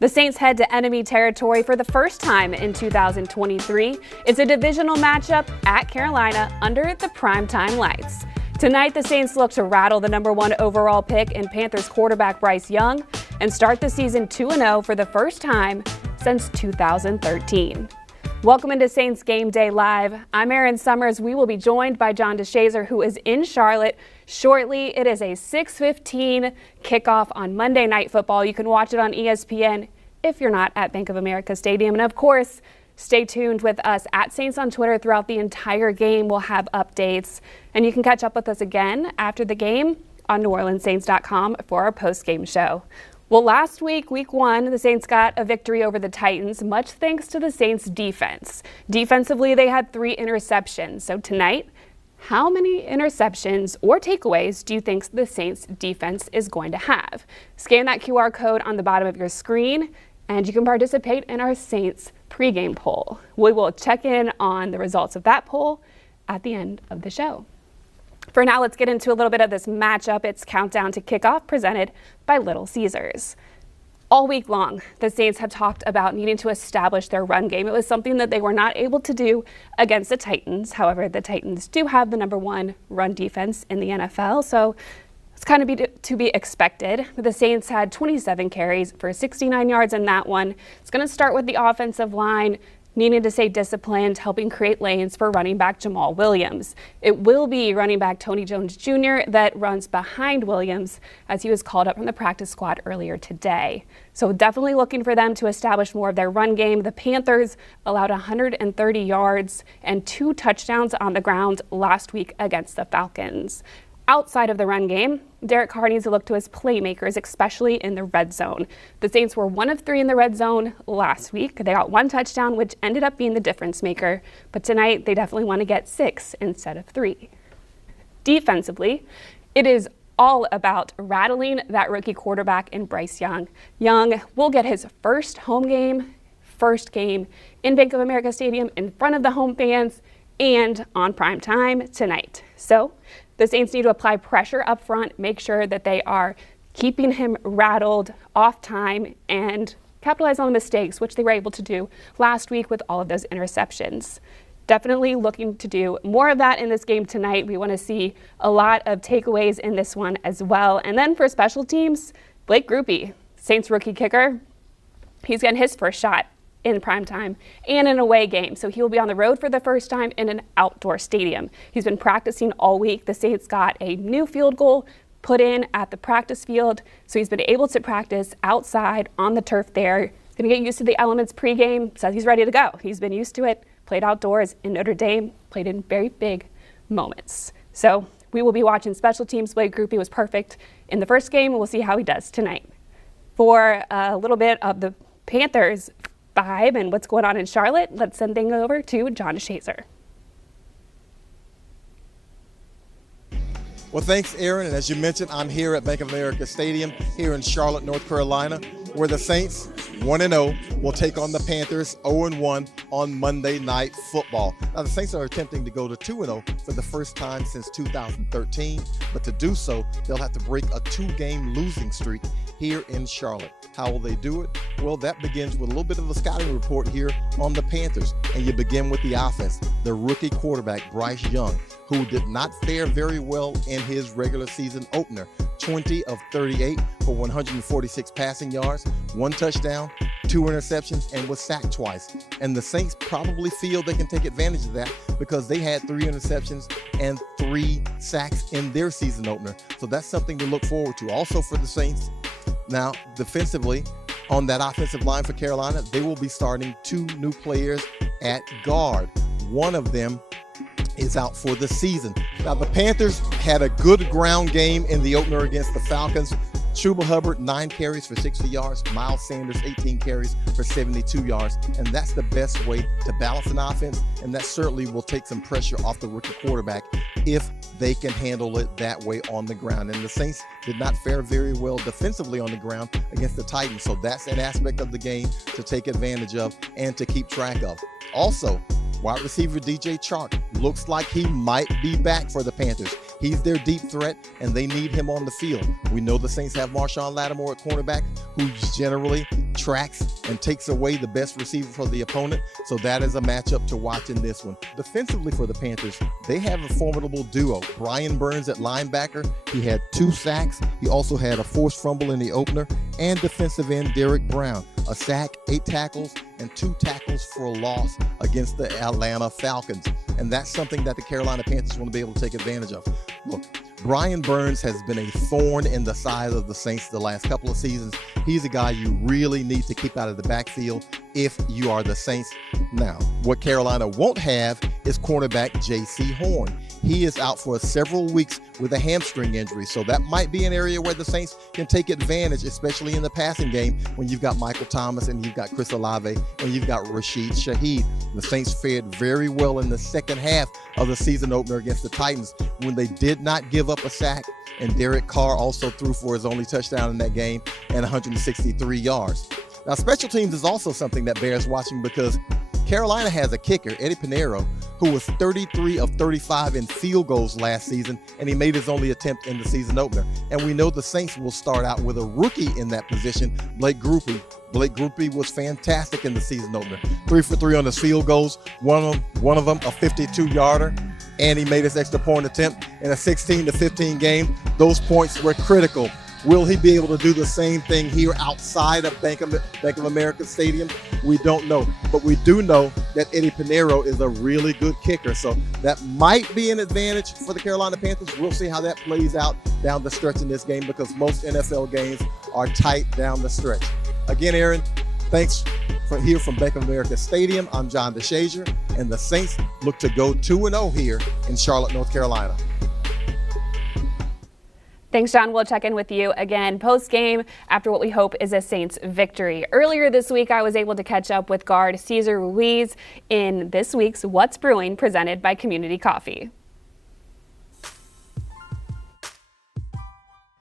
The Saints head to enemy territory for the first time in 2023. It's a divisional matchup at Carolina under the primetime lights. Tonight, the Saints look to rattle the #1 overall pick in Panthers quarterback Bryce Young and start the season 2-0 for the first time since 2013. Welcome into Saints Game Day Live. I'm Erin Summers. We will be joined by John DeShazer, who is in Charlotte shortly. It is a 6:15 kickoff on Monday Night Football. You can watch it on ESPN if you're not at Bank of America Stadium. And of course, stay tuned with us at Saints on Twitter throughout the entire game. We'll have updates. And you can catch up with us again after the game on NewOrleansSaints.com for our post-game show. Well, last week, week 1, the Saints got a victory over the Titans, much thanks to the Saints' defense. Defensively, they had 3 interceptions. So tonight, how many interceptions or takeaways do you think the Saints' defense is going to have? Scan that QR code on the bottom of your screen, and you can participate in our Saints pregame poll. We will check in on the results of that poll at the end of the show. For now, let's get into a little bit of this matchup. It's Countdown to Kickoff presented by Little Caesars. All week long, the Saints have talked about needing to establish their run game. It was something that they were not able to do against the Titans. However, the Titans do have the #1 run defense in the NFL, so it's kind of to be expected. The Saints had 27 carries for 69 yards in that one. It's going to start with the offensive line needing to stay disciplined, helping create lanes for running back Jamal Williams. It will be running back Tony Jones Jr. that runs behind Williams, as he was called up from the practice squad earlier today. So definitely looking for them to establish more of their run game. The Panthers allowed 130 yards and 2 touchdowns on the ground last week against the Falcons. Outside of the run game, Derek Carr needs to look to his playmakers, especially in the red zone. The Saints were 1 of 3 in the red zone last week. They got 1 touchdown, which ended up being the difference maker. But tonight, they definitely want to get 6 instead of 3. Defensively, it is all about rattling that rookie quarterback in Bryce Young. Young will get his first game in Bank of America Stadium in front of the home fans and on prime time tonight. So the Saints need to apply pressure up front, make sure that they are keeping him rattled off time and capitalize on the mistakes, which they were able to do last week with all of those interceptions. Definitely looking to do more of that in this game tonight. We want to see a lot of takeaways in this one as well. And then for special teams, Blake Grupe, Saints rookie kicker, he's getting his first shot in primetime and an away game. So he will be on the road for the first time in an outdoor stadium. He's been practicing all week. The Saints got a new field goal put in at the practice field. So he's been able to practice outside on the turf there. Going to get used to the elements pregame. So he's ready to go. He's been used to it, played outdoors in Notre Dame, played in very big moments. So we will be watching special teams. Blake Grupe was perfect in the first game, and we'll see how he does tonight. For a little bit of the Panthers vibe and what's going on in Charlotte, let's send things over to John DeShazer. Well, thanks, Erin. And as you mentioned, I'm here at Bank of America Stadium here in Charlotte, North Carolina, where the Saints, 1-0, will take on the Panthers, 0-1 on Monday Night Football. Now, the Saints are attempting to go to 2-0 for the first time since 2013, but to do so, they'll have to break a 2-game losing streak here in Charlotte. How will they do it? Well, that begins with a little bit of a scouting report here on the Panthers, and you begin with the offense. The rookie quarterback, Bryce Young, who did not fare very well in his regular season opener. 20 of 38 for 146 passing yards, 1 touchdown, 2 interceptions, and was sacked twice. And the Saints probably feel they can take advantage of that because they had 3 interceptions and 3 sacks in their season opener. So that's something to look forward to. Also for the Saints, now defensively, on that offensive line for Carolina, they will be starting 2 new players at guard. One of them is out for the season. Now, the Panthers had a good ground game in the opener against the Falcons. Chuba Hubbard, 9 carries for 60 yards. Miles Sanders, 18 carries for 72 yards. And that's the best way to balance an offense. And that certainly will take some pressure off the rookie quarterback if they can handle it that way on the ground. And the Saints did not fare very well defensively on the ground against the Titans. So that's an aspect of the game to take advantage of and to keep track of. Also, wide receiver DJ Chark looks like he might be back for the Panthers. He's their deep threat, and they need him on the field. We know the Saints have Marshawn Lattimore at cornerback, who generally tracks and takes away the best receiver for the opponent, so that is a matchup to watch in this one. Defensively for the Panthers, they have a formidable duo. Brian Burns at linebacker, he had 2 sacks. He also had a forced fumble in the opener, and defensive end Derek Brown, a sack, 8 tackles, and 2 tackles for a loss against the Atlanta Falcons. And that's something that the Carolina Panthers want to be able to take advantage of. Look, Brian Burns has been a thorn in the side of the Saints the last couple of seasons. He's a guy you really need to keep out of the backfield if you are the Saints. Now, what Carolina won't have is cornerback J.C. Horn. He is out for several weeks with a hamstring injury, so that might be an area where the Saints can take advantage, especially in the passing game when you've got Michael Thomas and you've got Chris Olave and you've got Rashid Shaheed. The Saints fared very well in the second half of the season opener against the Titans when they did not give up a sack, and Derek Carr also threw for his only touchdown in that game and 163 yards. Now, special teams is also something that bears watching because Carolina has a kicker, Eddie Pinheiro, who was 33 of 35 in field goals last season, and he made his only attempt in the season opener. And we know the Saints will start out with a rookie in that position, Blake Grupe. Blake Grupe was fantastic in the season opener. 3 for 3 on his field goals, one of them a 52-yarder, and he made his extra point attempt in a 16-15 game. Those points were critical. Will he be able to do the same thing here outside of Bank of America Stadium? We don't know. But we do know that Eddie Pinheiro is a really good kicker. So that might be an advantage for the Carolina Panthers. We'll see how that plays out down the stretch in this game because most NFL games are tight down the stretch. Again, Aaron, thanks for here from Bank of America Stadium. I'm John DeShazier, and the Saints look to go 2-0 here in Charlotte, North Carolina. Thanks, John. We'll check in with you again post-game after what we hope is a Saints victory. Earlier this week, I was able to catch up with guard Cesar Ruiz in this week's What's Brewing presented by Community Coffee.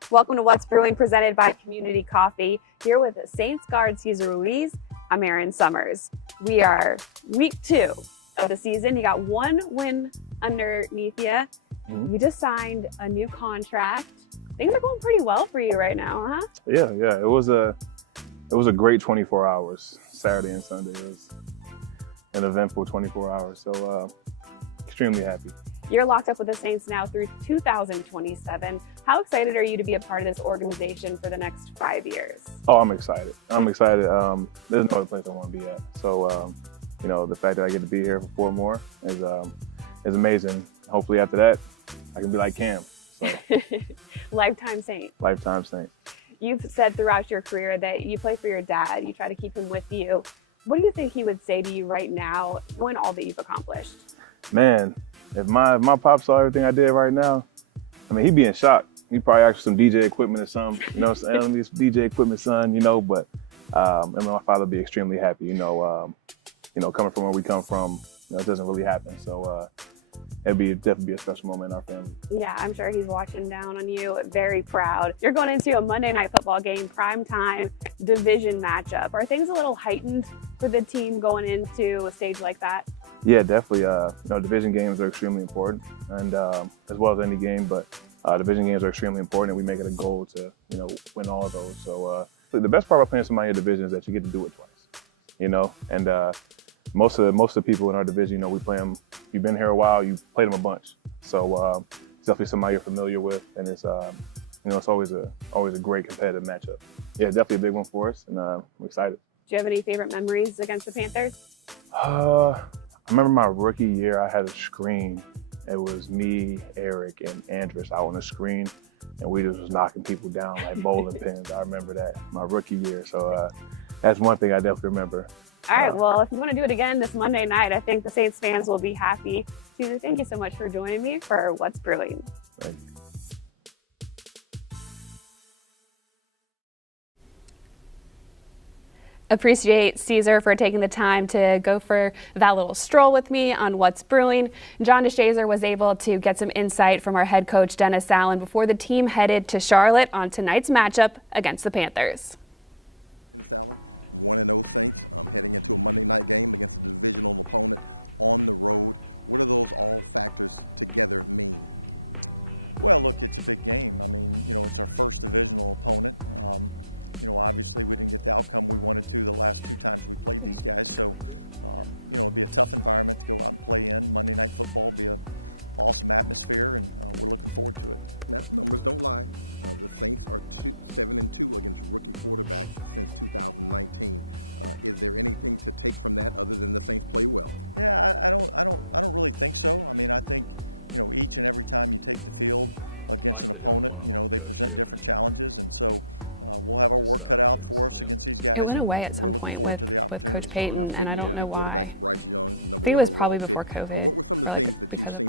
Welcome to What's Brewing presented by Community Coffee. Here with Saints guard Cesar Ruiz, I'm Erin Summers. We are week 2 of the season. You got 1 win underneath you. You just signed a new contract. Things are going pretty well for you right now, huh? Yeah. It was a great 24 hours. Saturday and Sunday. It was an eventful 24 hours. So extremely happy. You're locked up with the Saints now through 2027. How excited are you to be a part of this organization for the next 5 years? Oh, I'm excited. There's no other place I want to be at. So, the fact that I get to be here for 4 more is amazing. Hopefully after that, I can be like Cam. So. Lifetime Saint. Lifetime Saint. You've said throughout your career that you play for your dad. You try to keep him with you. What do you think he would say to you right now, knowing all that you've accomplished? Man, if my pop saw everything I did right now, he'd be in shock. He'd probably ask for some DJ equipment or something. Let me DJ equipment, son. But my father would be extremely happy. Coming from where we come from, it doesn't really happen. So. It'd definitely be a special moment in our family. Yeah, I'm sure he's watching down on you, very proud. You're going into a Monday night football game, primetime division matchup. Are things a little heightened for the team going into a stage like that? Yeah, definitely. Division games are extremely important, and as well as any game, but division games are extremely important, and we make it a goal to, win all of those. So the best part about playing somebody in your division is that you get to do it twice, and most of the people in our division, we play them. You've been here a while, you played them a bunch. So it's definitely somebody you're familiar with, and it's it's always a great competitive matchup. Yeah, definitely a big one for us, and I'm excited. Do you have any favorite memories against the Panthers? I remember my rookie year, I had a screen. It was me, Eric, and Andrus out on the screen, and we just was knocking people down like bowling pins. I remember that, my rookie year. So that's one thing I definitely remember. All right, well, if you want to do it again this Monday night, I think the Saints fans will be happy. Cesar, thank you so much for joining me for What's Brewing. Thank you. Appreciate Cesar for taking the time to go for that little stroll with me on What's Brewing. John DeShazier was able to get some insight from our head coach, Dennis Allen, before the team headed to Charlotte on tonight's matchup against the Panthers. to do with one-on-one coach too. Just something new. It went away at some point with Coach Payton, and I don't know why. I think it was probably before COVID, or like because of.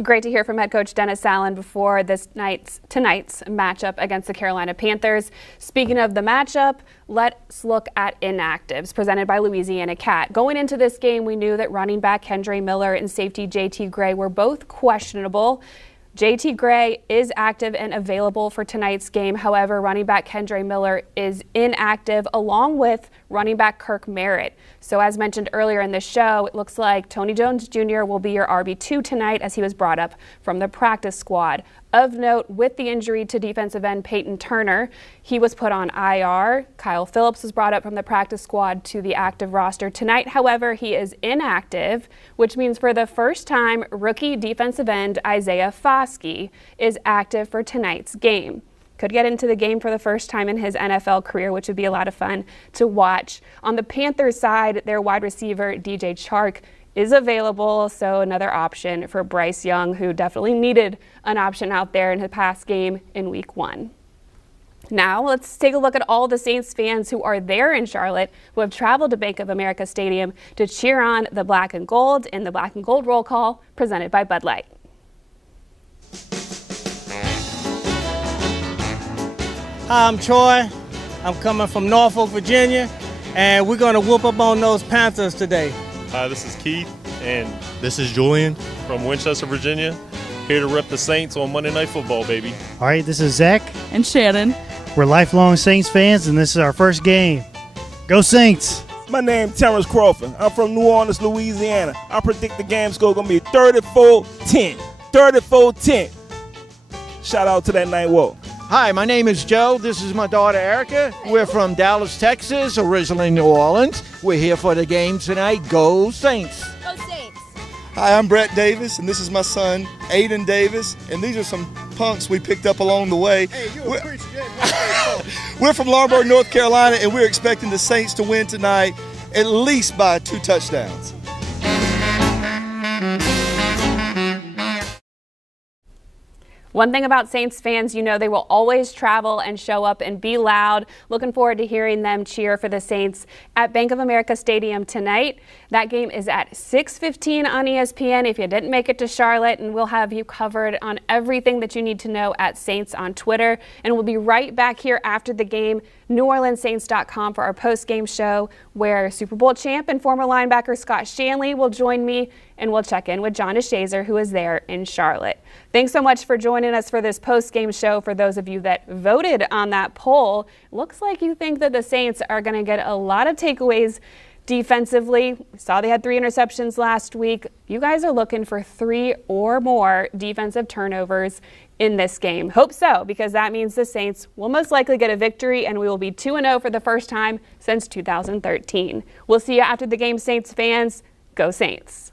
Great to hear from head coach Dennis Allen before tonight's matchup against the Carolina Panthers. Speaking of the matchup, let's look at inactives presented by Louisiana Cat. Going into this game, we knew that running back Kendre Miller and safety JT Gray were both questionable. JT Gray is active and available for tonight's game. However, running back Kendre Miller is inactive along with running back Kirk Merritt. So as mentioned earlier in the show, it looks like Tony Jones Jr. will be your RB2 tonight as he was brought up from the practice squad. Of note, with the injury to defensive end Peyton Turner, he was put on IR. Kyle Phillips was brought up from the practice squad to the active roster. Tonight, however, he is inactive, which means for the first time, rookie defensive end Isaiah Foskey is active for tonight's game. Could get into the game for the first time in his NFL career, which would be a lot of fun to watch. On the Panthers side, their wide receiver DJ Chark is available, so another option for Bryce Young, who definitely needed an option out there in his past game in Week 1. Now let's take a look at all the Saints fans who are there in Charlotte, who have traveled to Bank of America Stadium to cheer on the Black and Gold in the Black and Gold roll call presented by Bud Light. Hi, I'm Troy. I'm coming from Norfolk, Virginia, and we're going to whoop up on those Panthers today. Hi, this is Keith, and this is Julian from Winchester, Virginia, here to rep the Saints on Monday Night Football, baby. All right, this is Zach. And Shannon. We're lifelong Saints fans, and this is our first game. Go Saints! My name's Terrence Crawford. I'm from New Orleans, Louisiana. I predict the game score going to be 34-10. 34-10. Shout out to that night walk. Hi, my name is Joe. This is my daughter, Erica. We're from Dallas, Texas, originally New Orleans. We're here for the game tonight. Go Saints. Go Saints. Hi, I'm Brett Davis, and this is my son, Aiden Davis, and these are some punks we picked up along the way. Hey, We're from Larnburg, North Carolina, and we're expecting the Saints to win tonight at least by 2 touchdowns. One thing about Saints fans, you know they will always travel and show up and be loud. Looking forward to hearing them cheer for the Saints at Bank of America Stadium tonight. That game is at 6:15 on ESPN if you didn't make it to Charlotte, and we'll have you covered on everything that you need to know at Saints on Twitter. And we'll be right back here after the game, NewOrleansSaints.com for our post-game show, where Super Bowl champ and former linebacker Scott Shanley will join me, and we'll check in with John DeShazer, who is there in Charlotte. Thanks so much for joining us for this post-game show. For those of you that voted on that poll, looks like you think that the Saints are going to get a lot of takeaways defensively. We saw they had 3 interceptions last week. You guys are looking for 3 or more defensive turnovers in this game. Hope so, because that means the Saints will most likely get a victory, and we will be 2-0 for the first time since 2013. We'll see you after the game, Saints fans. Go Saints.